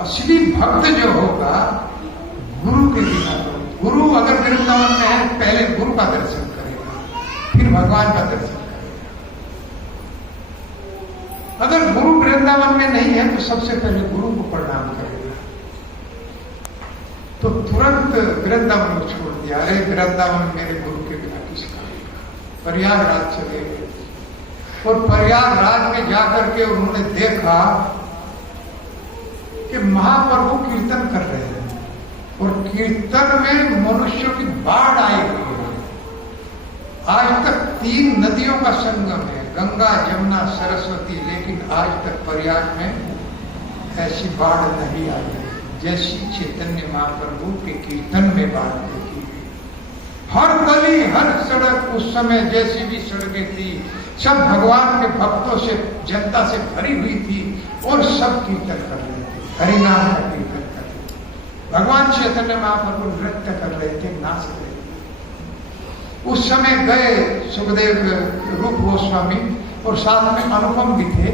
असली भक्त जो होगा गुरु के बिना, तो गुरु अगर वृंदावन में है पहले गुरु का दर्शन करेगा, फिर भगवान का दर्शन करेगा। अगर गुरु वृंदावन में नहीं है तो सबसे पहले गुरु को प्रणाम करेगा। तो तुरंत वृंदावन को छोड़ दिया। अरे वृंदावन मेरे गुरु के बिना किसका? प्रयागराज चले गए और प्रयागराज में जाकर के उन्होंने देखा कि महाप्रभु कीर्तन कर रहे हैं और कीर्तन में मनुष्यों की बाढ़ आई हुई है। आज तक 3 नदियों का संगम है, गंगा, जमुना, सरस्वती, लेकिन आज तक प्रयाग में ऐसी बाढ़ नहीं आई है जैसी चैतन्य महाप्रभु के कीर्तन में बाढ़ देखी गई। हर गली, हर सड़क उस समय जैसी भी सड़कें थी सब भगवान के भक्तों से, जनता से भरी हुई थी और सब कीर्तन कर रहे थे, हरिनाम का कीर्तन कर रहे थे। भगवान चैतन्य महाप्रभु नृत्य कर रहे थे, नाच रहे थे। उस समय गए सुखदेव रूप गोस्वामी और साथ में अनुपम भी थे,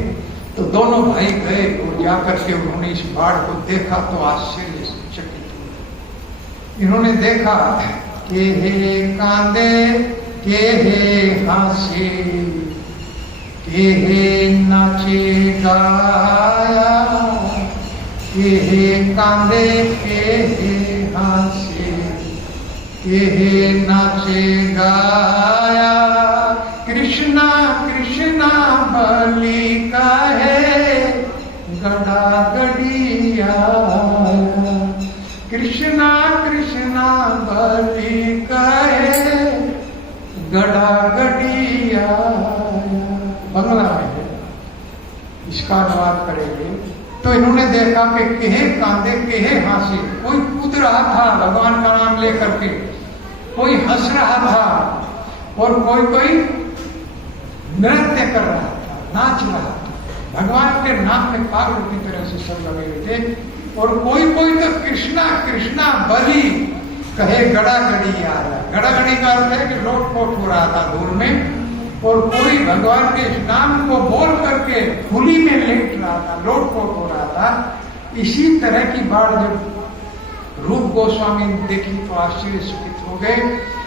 तो दोनों भाई गए और जाकर के उन्होंने इस बाढ़ को देखा तो आश्चर्यचकित हुए। इन्होंने देखा के हे कांदे, के हे हासे, के हे नाचे गाया, के हे कांदे, के हे हासे, के हे नाचे गाया। कृष्णा कृष्णा बलि का है गड़ा गड़िया, कृष्णा कृष्णा बलि का है गड़ा गड़िया। बंगला है, इसका अनुवाद करेंगे तो इन्होंने देखा कि केहे कांदे केहे हासे, कोई कूद रहा था भगवान का नाम लेकर के, कोई हंस रहा था और कोई नृत्य कर रहा था, नाच रहा था। भगवान के नाम में पागल की तरह से सब लगे हुए थे और कोई तो कृष्णा कृष्णा बलि कहे गड़ा गड़ी आ रहा। गड़ा गड़ी का अर्थ है कि लोट पोट हो रहा था धूल में, और कोई भगवान के नाम को बोल करके धूली में लेट रहा था, लोट पोट हो रहा था। इसी तरह की बाढ़ जब रूप गोस्वामी ने देखी तो आश्चर्यचकित हो गए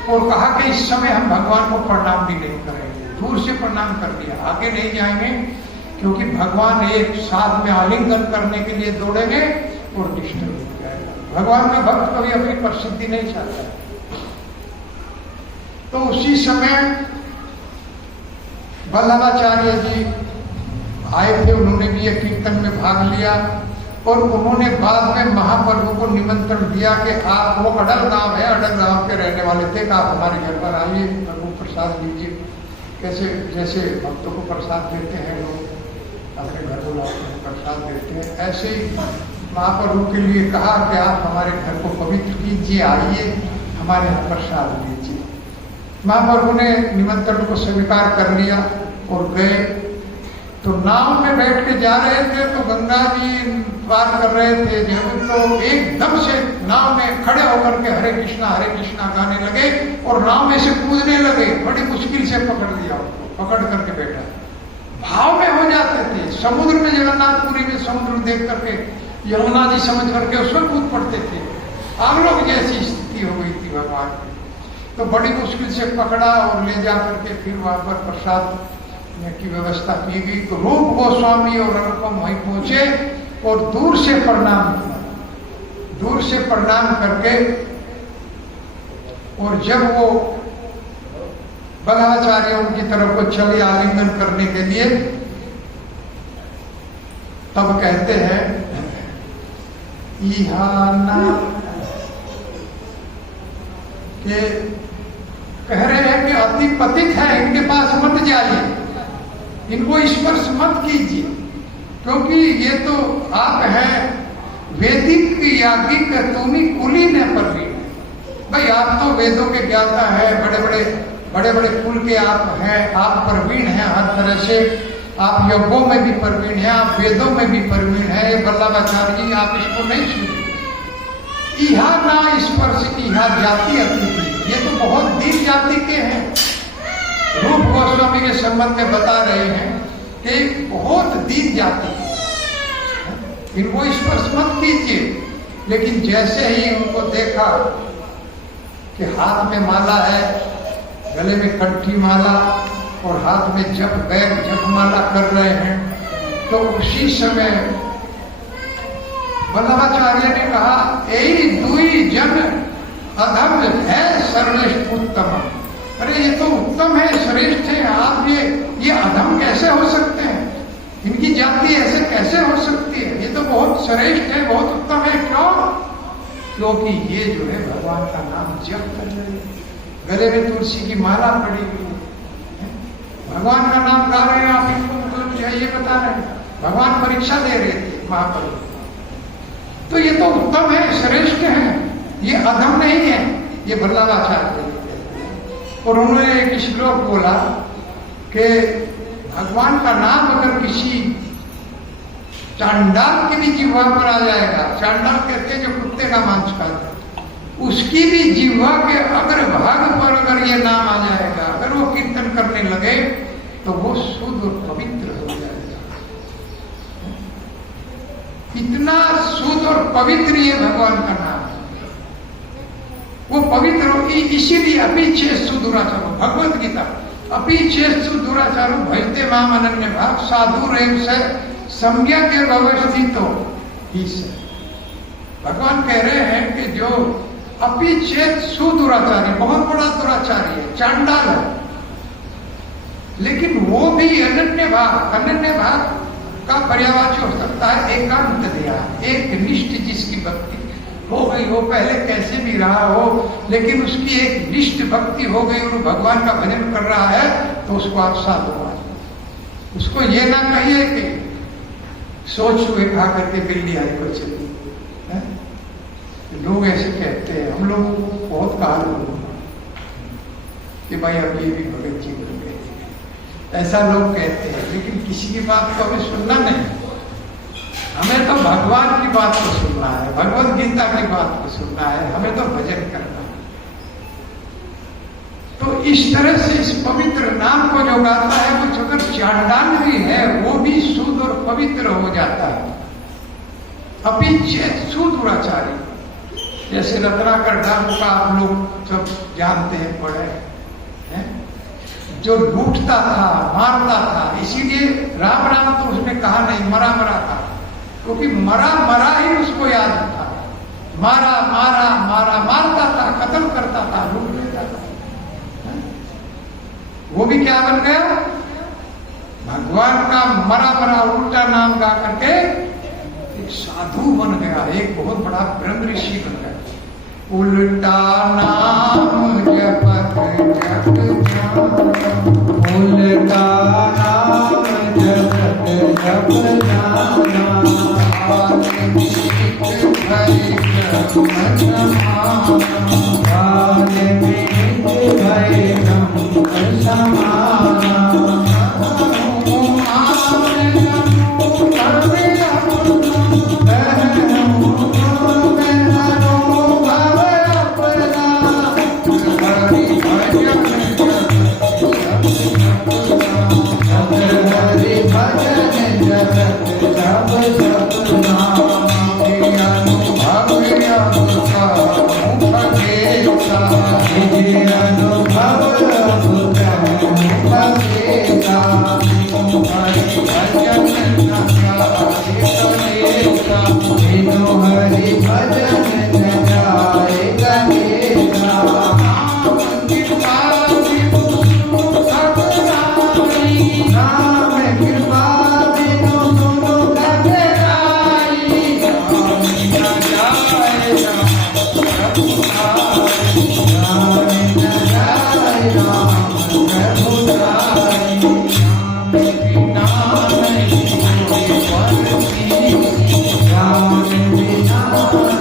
और कहा कि इस समय हम भगवान को प्रणाम भी नहीं करेंगे, दूर से प्रणाम कर दिया, आगे नहीं जाएंगे क्योंकि भगवान एक साथ में आलिंगन करने के लिए दौड़ेंगे और डिस्टर्ब हो जाएगा। भगवान का भक्त कभी अपनी प्रसिद्धि नहीं चाहता। तो उसी समय वल्लभाचार्य जी आए थे, उन्होंने भी एक कीर्तन में भाग लिया और उन्होंने बाद में महाप्रभु को निमंत्रण दिया कि आप, वो अडल गांव है, अडल गांव के रहने वाले थे, आप हमारे घर पर आइए, प्रभु प्रसाद लीजिए। कैसे जैसे भक्तों को प्रसाद देते हैं लोग, अपने घर बुलाते हैं प्रसाद देते हैं, ऐसे ही महाप्रभु के लिए कहा कि आप हमारे घर को पवित्र कीजिए, आइए हमारे यहाँ प्रसाद लीजिए। महाप्रभु ने निमंत्रण को स्वीकार कर लिया और गए। तो नाव में बैठ के जा रहे थे तो गंगा जी पार कर रहे थे, तो एकदम से नाव में खड़े होकर के हरे कृष्णा गाने लगे और नाव में से कूदने लगे। बड़ी मुश्किल से पकड़ लिया, पकड़ करके बैठा, भाव में हो जाते थे। समुद्र में, जगन्नाथपुरी में समुद्र देख करके यमुना जी समझ करके उसमें कूद पड़ते थे। आप लोग जैसी स्थिति हो गई थी भगवान की। तो बड़ी मुश्किल से पकड़ा और ले जा करके फिर वहां पर प्रसाद की व्यवस्था की गई। तो रूप गोस्वामी और अनुपम वहीं पहुंचे और दूर से प्रणाम किया, दूर से प्रणाम करके, और जब वो वल्लभाचार्य उनकी तरफ को चले आलिंगन करने के लिए, तब कहते हैं इहाना के कह रहे हैं कि अति पतित है, इनके पास मत जाइए, इनको स्पर्श मत कीजिए, क्योंकि ये तो आप हैं वैदिक याज्ञिक, तुमी कुली ने परवीन। भाई आप तो वेदों के ज्ञाता है, बड़े बड़े कुल के आप हैं, आप परवीन हैं हर तरह से, आप यज्ञों में भी परवीन हैं, आप वेदों में भी परवीन हैं। ये वल्लभाचार्य जी आप इसको नहीं सुनिए। इहा ना स्पर्श, इहा जाति अतिथि, ये तो बहुत दीन जाति के हैं। रूप गोस्वामी के संबंध में बता रहे हैं कि बहुत दीन जाति है, इनको स्पर्श मत कीजिए। लेकिन जैसे ही उनको देखा कि हाथ में माला है, गले में कंठी माला और हाथ में जपमाला कर रहे हैं, तो उसी समय वल्लभाचार्य ने कहा, यही दुई जन अधम है सर्वश्रेष्ठ उत्तम। अरे ये तो उत्तम है, श्रेष्ठ है, आप ये अधम कैसे हो सकते हैं? इनकी जाति ऐसे कैसे हो सकती है? ये तो बहुत श्रेष्ठ है, बहुत उत्तम है। क्यों? क्योंकि ये जो है भगवान का नाम जप कर रहे हैं, गले में तुलसी की माला पड़ी हुई है, भगवान का नाम गा रहे हैं। आप इनको मतलब ये बता रहे हैं, भगवान परीक्षा दे रहे थे महाप्रभु। तो ये तो उत्तम है, श्रेष्ठ है, ये अधम नहीं है। ये वल्लभाचार्य और उन्होंने एक श्लोक बोला कि भगवान का नाम अगर किसी चांडाल की भी जिह्वा पर आ जाएगा, चांडाल कहते हैं जो कुत्ते का मांस खाता है, उसकी भी जिह्वा के अग्रभाग पर अगर ये नाम आ जाएगा, अगर वो कीर्तन करने लगे, तो वो शुद्ध और पवित्र हो जाएगा। इतना शुद्ध और पवित्र ये भगवान का नाम है। वो पवित्र हो, इसीलिए अपीचेषु दुराचारो, भगवत गीता, अपीचेषु दुराचारो भजते माम अनन्य भाव साधु रेम से सम्यक व्यवस्थित हो। भगवान कह रहे हैं कि जो अपीचेत सुदुराचारी, बहुत बड़ा दुराचारी है, चांडाल है, लेकिन वो भी अनन्य भाव का पर्यावाची हो सकता है। एकांत दिया, एक निष्ठ जिसकी भक्ति हो गई हो, पहले कैसे भी रहा हो, लेकिन उसकी एक निष्ठ भक्ति हो गई और भगवान का भजन कर रहा है, तो उसको आप साधु मानिए। उसको ये ना कहिए कि सोच हुए खा करके बिल्ली आई को चली। लोग ऐसे कहते हैं, हम लोगों को बहुत कहा कि भाई अब ये भी भगत जी बन गए, ऐसा लोग कहते हैं, लेकिन किसी की बात को हमें सुनना नहीं। हमें तो भगवान की बात को सुनना है, भगवत गीता की बात को सुनना है, हमें तो भजन करना है। तो इस तरह से इस पवित्र नाम को जो गाता है, वो अगर चांडाल भी है, वो भी शुद्ध और पवित्र हो जाता है। अपीचेत सुदुराचारी, जैसे रत्नाकर डाकू का आप लोग सब जानते हैं, पढ़े हैं, जो लूटता था, मारता था, इसीलिए राम राम तो उसने कहा नहीं, मरा मरा था, क्योंकि मरा मरा ही उसको याद था। मारा मारा मारा, मारता था, कत्ल करता था, लूट लेता था। वो भी क्या बन गया? भगवान का मरा मरा उल्टा नाम गा करके एक साधु बन गया, एक बहुत बड़ा ब्रह्म ऋषि बन गया। उल्टा नाम जपत जप जाना, उल्टा नाम जपत जप जाना, वाल्मीकि भई जप समाना, वाल्मीकि भई जप समाना।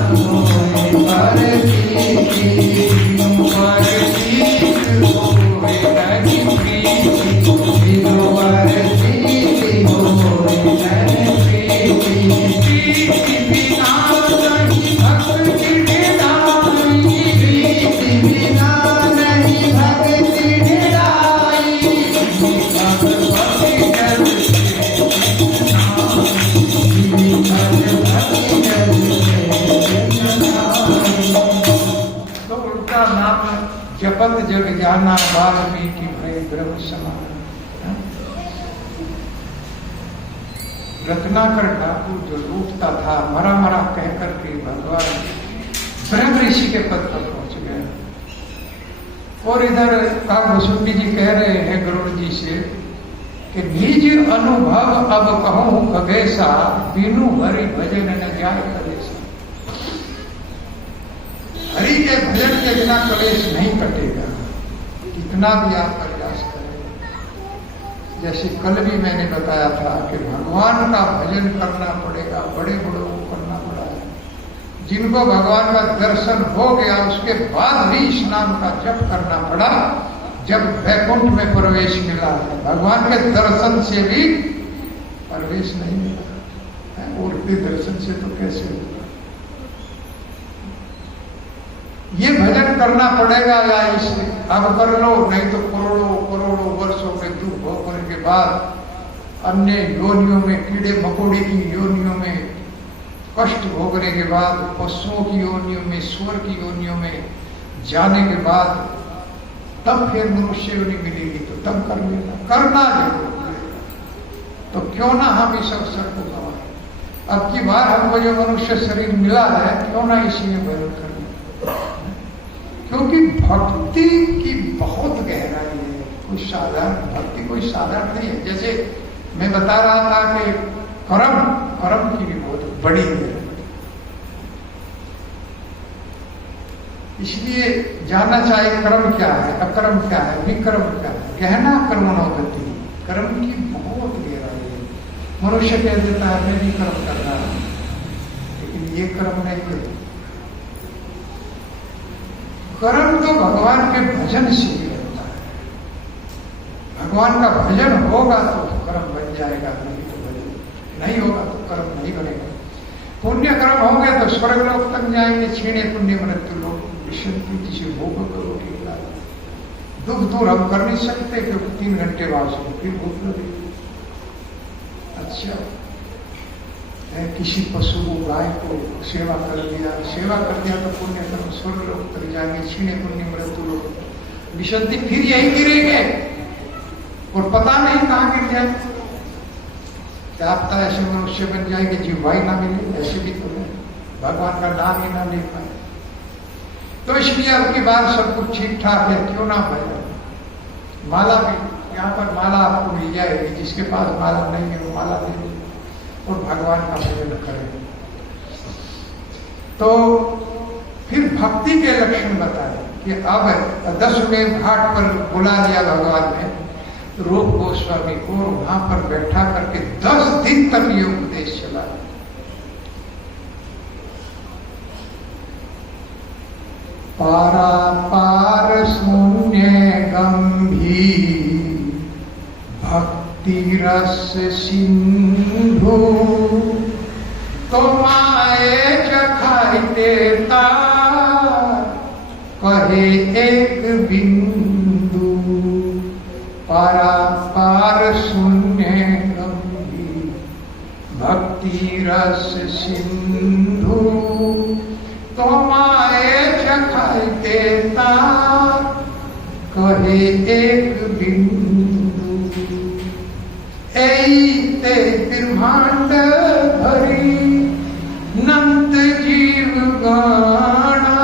Ram जपत जग जाना वाल्मीकि भय ब्रह्म समान। रत्नाकर डाकू जो लूटता था मरा मरा कह करके भगवान ब्रह्म ऋषि के पद पर पहुंच गए। और इधर काकभूषुंडी जी कह रहे हैं गरुड़ जी से कि निज अनुभव अब कहूं खगेसा, बिनु हरि भजन न जाय कलेसा। हरि के भजन के बिना कलेश नहीं कटेगा, कितना भी आप प्रयास करें। जैसे कल भी मैंने बताया था कि भगवान का भजन करना पड़ेगा, बड़े बड़ों को करना पड़ा है। जिनको भगवान का दर्शन हो गया उसके बाद भी स्नान का जप करना पड़ा, जब वैकुंठ में प्रवेश मिला है। भगवान के दर्शन से भी प्रवेश नहीं मिला है, और के दर्शन से तो कैसे होगा। ये भजन करना पड़ेगा या इसे अब कर लो, नहीं तो करोड़ों करोड़ों वर्षों में दुख भोगने के बाद अन्य योनियों में, कीड़े मकोड़े की योनियों में कष्ट भोगने के बाद, पशुओं की योनियों में, स्वर की योनियों में जाने के बाद तब फिर मनुष्य योनि मिलेगी तो तब कर लेना, करना जरूर। तो क्यों ना हम इस अवसर को गंवाएं। अब की बार हमको जो मनुष्य शरीर मिला है, क्यों ना इसी में भजन करना, क्योंकि भक्ति की बहुत गहराई है। कोई साधारण भक्ति कोई साधारण नहीं है। जैसे मैं बता रहा था कि कर्म की भी बहुत बड़ी है। इसलिए जानना चाहिए कर्म क्या है, अकर्म क्या है, विकर्म क्या है। गहना कर्मणोगति, कर्म की बहुत गहराई है। मनुष्य कह देता है मैं भी कर्म कर रहा हूं, लेकिन ये कर्म नहीं है। कर्म तो भगवान के भजन से ही होता है। भगवान का भजन होगा तो कर्म बन जाएगा, नहीं तो भजन नहीं होगा तो कर्म नहीं बनेगा। पुण्य कर्म होंगे तो स्वर्ग लोक तक जाएंगे, छीणे पुण्य मृत्यु लोक विशंति जिसे भोग करो। दुख दूर हम कर नहीं सकते क्योंकि 3 घंटे बाद फिर भूख लगेगी। अच्छा, किसी पशु को, गाय को सेवा कर दिया तो पुण्य कर्म स्वर्ग लोक तक जाएंगे, छीणे पुण्य मृत्यु लोक विशंति, फिर यही गिरेंगे और पता नहीं कहां गिर जाए। क्या पता ऐसे मनुष्य बन जाएंगे जीवाई ना मिले, ऐसे भी तो है, भगवान का नाम ही ना ले पाए। तो इसलिए अब की बात सब कुछ ठीक ठाक है, क्यों ना भजन। माला भी यहाँ पर माला आपको मिल जाएगी, जिसके पास माला नहीं है वो माला ले लीजिए और भगवान का भजन करें। तो फिर भक्ति के लक्षण बताए कि अब 10वें घाट पर बुला लिया भगवान ने रूप गोस्वामी को, वहां पर बैठा करके 10 दिन तक ये उपदेश चला। पारापार शून्य गंभीर भक्ति रस सिंधु, तुम्हारे चखाई देता कहे एक बिंदु। पारापार शून्य गंभीर भक्ति रस सिंधु, तुम्हारे चखाई देता कहे एक बिंदु। ऐते ब्रह्मांड भरी नंत जीव गाना,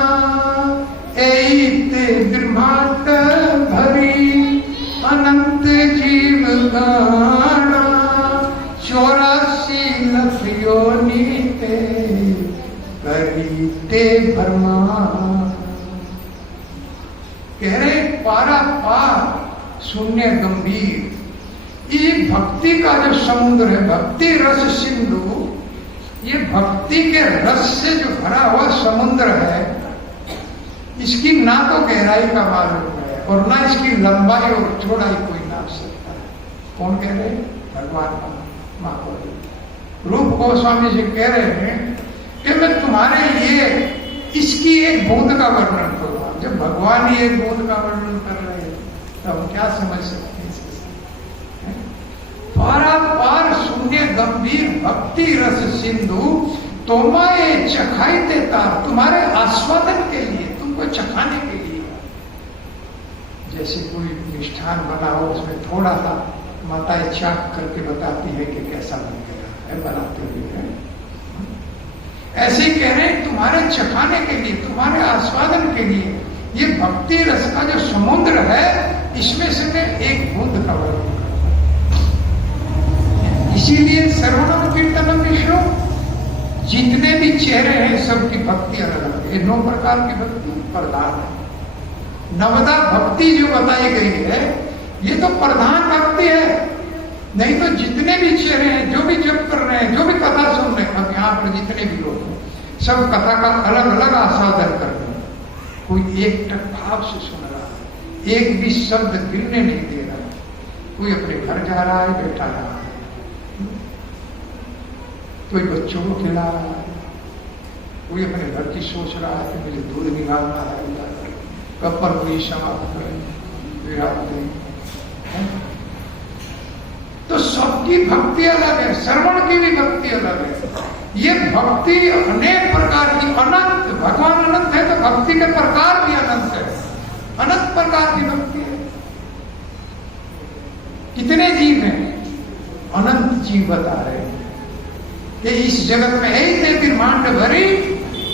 ऐते ब्रह्मांड भरी अनंत जीव गाना। 84 लख योनि ते करीते भरमा। कह रहे पारा पार शून्य गंभीर, ये भक्ति का जो समुद्र है, भक्ति रस सिंधु, ये भक्ति के रस से जो भरा हुआ समुद्र है, इसकी ना तो गहराई का मालूम है और ना इसकी लंबाई और चौड़ाई कोई नाप सकता है। कौन कह रहे हैं? भगवान महापुरुष रूप गोस्वामी जी कह रहे हैं कि मैं तुम्हारे लिए इसकी एक बूंद का वर्णन करूंगा। जब भगवान ही एक बूंद का वर्णन कर रहे हैं तो हम क्या समझ सकते हैं? पारापार शून्य गंभीर भक्ति रस सिंधु, तुम्हें चखाई देता, तुम्हारे आस्वादन के लिए, तुमको चखाने के लिए। जैसे कोई मिष्ठान बना हो, उसमें थोड़ा सा माताएं चाक करके बताती है कि कैसा बन गया है, बनाते हुए। ऐसे ही कह रहे हैं तुम्हारे चखाने के लिए, तुम्हारे आस्वादन के लिए ये भक्ति रस का जो समुद्र है, इसमें से मैं एक बूंद का वर्णन करता। इसीलिए सर्वणम कीर्तनम विष्णु, जितने भी चेहरे हैं सबकी भक्ति अलग अलग है। 9 प्रकार की भक्ति प्रधान है। नवदा भक्ति जो बताई गई है ये तो प्रधान भक्ति है, नहीं तो जितने भी चेहरे हैं, जो भी जप कर रहे हैं, जो भी कथा सुन रहे हैं, अब यहाँ पर जितने भी लोग हैं सब कथा का अलग अलग आस्वादन कर रहे हैं। कोई एक टक भाव से सुन रहा है, एक भी शब्द गिरने नहीं दे रहा है, कोई अपने घर जा रहा है, बैठा रहा है, कोई बच्चों को खिला रहा है, कोई अपने घर की सोच रहा है कि मुझे दूध निकालना है, कपर कोई समाप्त करें विराट दें। तो सबकी भक्ति अलग है, श्रवण की भी भक्ति अलग है। ये भक्ति अनेक प्रकार की, अनंत, भगवान अनंत है तो भक्ति के प्रकार भी अनंत है, अनंत प्रकार की भक्ति है। कितने जीव हैं? अनंत जीव बता रहे हैं कि इस जगत में ऐसे ब्रह्मांड भरी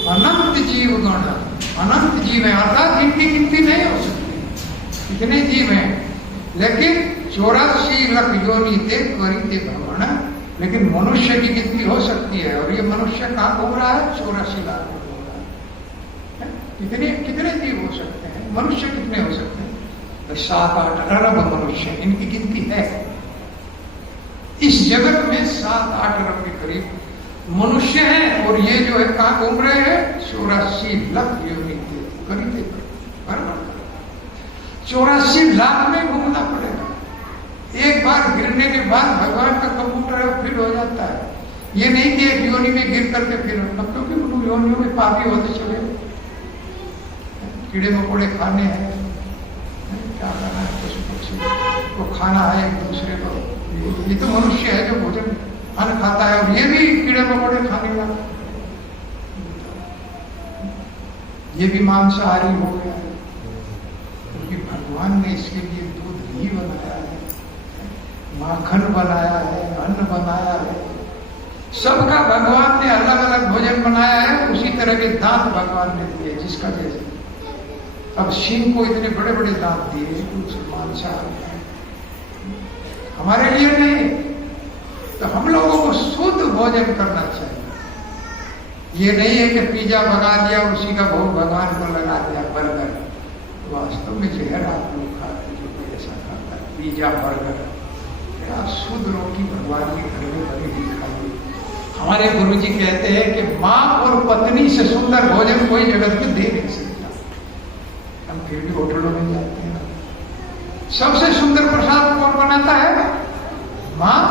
अनंत जीव गण, अनंत जीव है, अर्थात इनकी गिनती नहीं हो सकती। कितने जीव हैं? लेकिन 84 लाख योनि देख करी भ्रमण, लेकिन मनुष्य की गिनती हो सकती है। और ये मनुष्य कहाँ घूम रहा है? 84 लाख में घूम रहा है। कितने कितने जीव हो सकते हैं? मनुष्य कितने हो सकते हैं? 7-8 अरब मनुष्य, इनकी गिनती है। इस जगत में 7-8 अरब के करीब मनुष्य हैं, और ये जो है कहाँ घूम रहे हैं? 84 लाख योनि करी 84 लाख में घूमना पड़ेगा। एक बार गिरने के बाद भगवान का कंप्यूटर है फिर हो जाता है। ये नहीं कि एक योनि में गिर करके फिर, क्योंकि उन योनियों में पापी होते चले, कीड़े मकोड़े खाने हैं, क्या करना है, पशु पक्षी को खाना है एक दूसरे को। ये तो मनुष्य है जो भोजन अन्न खाता है, और ये भी कीड़े मकोड़े खाने वाला, ये भी मांसाहारी हो गया है। क्योंकि भगवान ने इसके लिए दूध घी बनाया है, माखन बनाया है, अन्न बनाया है, सबका भगवान ने अलग अलग भोजन बनाया है। उसी तरह के दांत भगवान ने दिए जिसका जैसे। अब सिंह को इतने बड़े बड़े दांत दिए, कुछ मांसाहारी है, हमारे लिए नहीं। तो हम लोगों को शुद्ध भोजन करना चाहिए। ये नहीं है कि पिज्जा मंगा दिया, उसी का भोग भगवान को लगा दिया, बर्गर। वास्तव में जहर आप लोग खाते, जो कोई ऐसा खाता है, पिज्जा बर्गर। आप शुद्ध रोटी भगवान के घर में बनी हुई खाइए। हमारे गुरु जी कहते हैं कि माँ और पत्नी से सुंदर भोजन कोई जगत में दे नहीं सकता। हम फिर भी होटलों में जाते हैं। सबसे सुंदर प्रसाद कौन बनाता है? माँ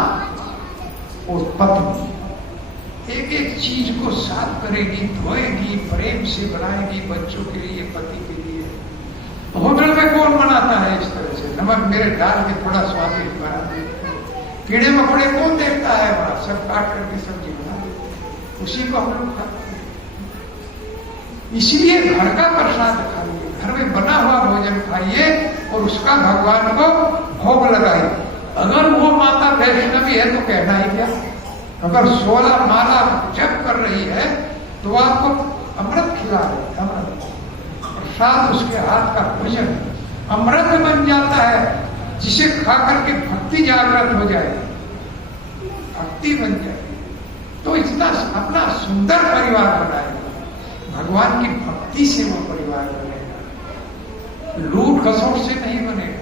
और पत्नी। एक एक चीज को साफ करेगी, धोएगी, प्रेम से बनाएगी, बच्चों के लिए, पति के लिए। होटल में कौन बनाता है इस तरह से? नमक मेरे डाल के थोड़ा स्वादिष्ट बना देते। कीड़े मकोड़े कौन देखता है? वहां सब काट करके सब्जी बना देते, उसी को हम लोग खाते हैं। इसलिए घर का प्रसाद खाइए, घर में बना हुआ भोजन खाइए, और उसका भगवान को भोग लगाइए। अगर वो माता वैष्णवी है तो कहना ही क्या। अगर 16 माला जप कर रही है तो आपको अमृत खिला रही है। अमृत प्रसाद उसके हाथ का भोजन अमृत बन जाता है, जिसे खा करके भक्ति जागृत हो जाए, भक्ति बन जाए। तो इतना अपना सुंदर परिवार बनाएगा, भगवान की भक्ति से वो परिवार बनेगा, लूट खसोट से नहीं बनेगा।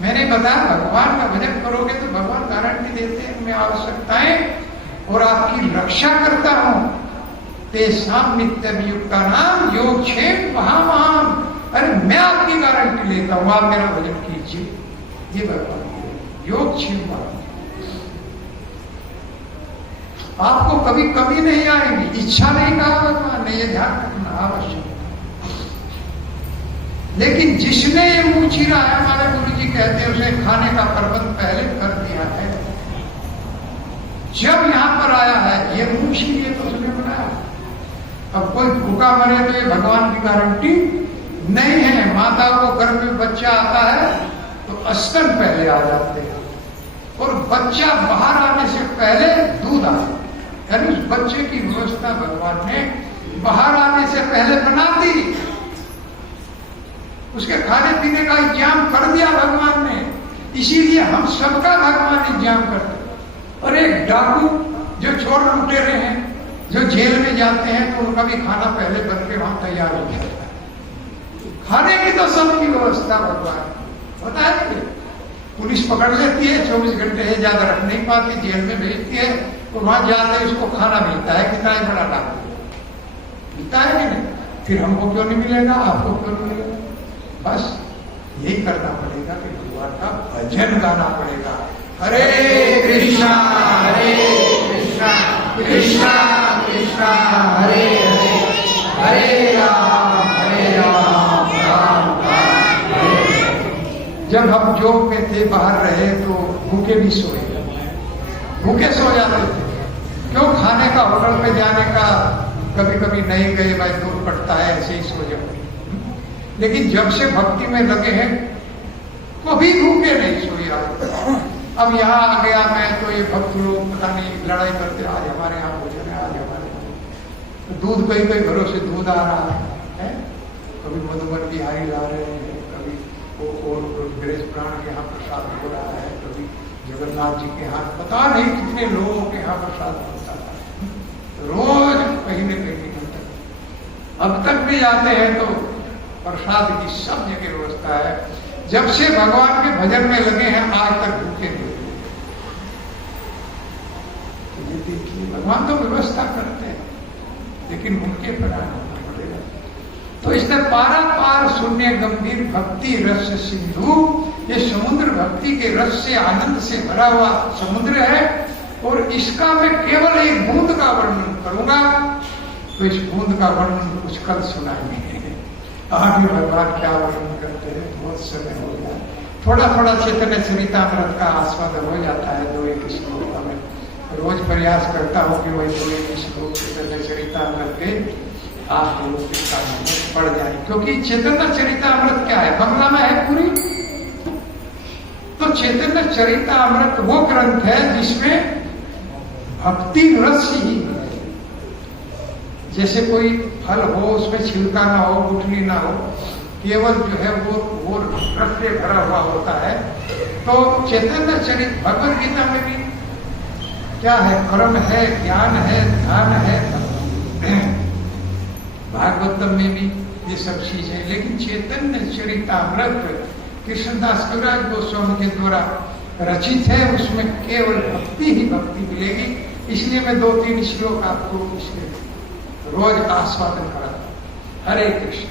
मैंने बताया भगवान का भजन करोगे तो भगवान गारंटी देते हैं, मैं आवश्यकताएं और आपकी रक्षा करता हूं। तेसाम नित्यम युक्ता नाम योग क्षेम महाम। अरे मैं आपकी गारंटी लेता हूं, आप मेरा भजन कीजिए। ये भगवान की योग क्षेम महाम। आपको कभी कमी नहीं आएगी, इच्छा नहीं कहा भगवान ने, ये ध्यान रखना आवश्यक। लेकिन जिसने ये मुंह चीरा है, हमारे गुरु जी कहते हैं, उसे खाने का प्रबंध पहले कर दिया है। जब यहां पर आया है, ये मुंह चीरिए तो उसने बनाया। अब कोई भूखा मरे तो ये भगवान की गारंटी नहीं है, माता को गर्भ में बच्चा आता है तो स्तन पहले आ जाते हैं और बच्चा बाहर आने से पहले दूध आता है। यानी उस बच्चे की व्यवस्था भगवान ने बाहर आने से पहले बना दी, उसके खाने पीने का इंतजाम कर दिया भगवान ने। इसीलिए हम सबका भगवान इंतजाम करते। और एक डाकू जो चोर लुटेरे हैं, जो जेल में जाते हैं, तो उनका भी खाना पहले बन के वहां तैयार हो जाता है। खाने की तो सबकी व्यवस्था भगवान होता है। पुलिस पकड़ लेती है, 24 घंटे है, ज्यादा रख नहीं पाती, जेल में भेजती है, तो वहां जाते उसको खाना मिलता है। कितना ही बड़ा डाकू मिलता है कि नहीं? फिर हमको क्यों नहीं मिलेगा, आपको क्यों नहीं मिलेगा? बस यही करना पड़ेगा कि भगवान का भजन गाना पड़ेगा। हरे कृष्णा कृष्णा कृष्णा हरे हरे, हरे राम राम राम हरे हरे। जब हम जॉब में थे, बाहर रहे, तो भूखे भी सोए, भूखे सो जाते थे। क्यों? खाने का, होटल पे जाने का कभी कभी नहीं गए, भाई दूर पड़ता है, ऐसे ही सो जाते। लेकिन जब से भक्ति में लगे हैं, कभी भूखे नहीं सोए। अब यहाँ आ गया मैं, तो ये भक्त लोग पता नहीं लड़ाई करते, आज हमारे यहाँ भोजन है, आज हमारे यहाँ दूध, कई कई घरों से दूध आ रहा है। कभी मधुबन बिहारी ला रहे हैं, कभी और ब्रज प्राण के यहाँ प्रसाद हो रहा है, कभी जगन्नाथ जी के यहाँ, पता नहीं कितने लोगों के यहाँ प्रसाद बनता था। रोज कहीं न कहीं मिलता। अब तक भी जाते हैं तो प्रसाद की सब जगह व्यवस्था है। जब से भगवान के भजन में लगे हैं, आज तक भूखे नहीं। ये देखिए, भगवान तो व्यवस्था करते हैं, लेकिन उनके प्रदान होना पड़ेगा। तो इसने पारा पार शून्य गंभीर भक्ति रस सिंधु, ये समुद्र भक्ति के रस से, आनंद से भरा हुआ समुद्र है। और इसका मैं केवल एक बूंद का वर्णन करूंगा, तो इस बूंद का वर्णन कुछ कल सुनाएंगे। आगे भगवान क्या वर्णन करते हैं, बहुत समय हो गया। थोड़ा थोड़ा चैतन्य चरितामृत का आस्वादन हो जाता है, 2-1 श्लोक में। रोज प्रयास करता हूँ कि वही 2-1 श्लोक चैतन्य चरितामृत के आप लोग पढ़ जाए, क्योंकि चैतन्य चरितामृत क्या है, बंगला में है पूरी। तो चैतन्य चरितामृत वो ग्रंथ है जिसमें भक्ति रस ही, जैसे कोई फल हो, उसमें छिलका ना हो, गुठली ना हो, केवल जो है वो रस से भरा हुआ होता है। तो चैतन्य चरित भगवद गीता में भी क्या है, कर्म है, ज्ञान है, ध्यान है, भागवतम में भी ये सब चीजें। लेकिन चैतन्य चरितामृत कृष्णदास कविराज गोस्वामी के द्वारा रचित है, उसमें केवल भक्ति ही भक्ति मिलेगी। इसलिए मैं 2-3 श्लोक आपको इसके रोज आस्वादन कराता हूं। हरे कृष्ण।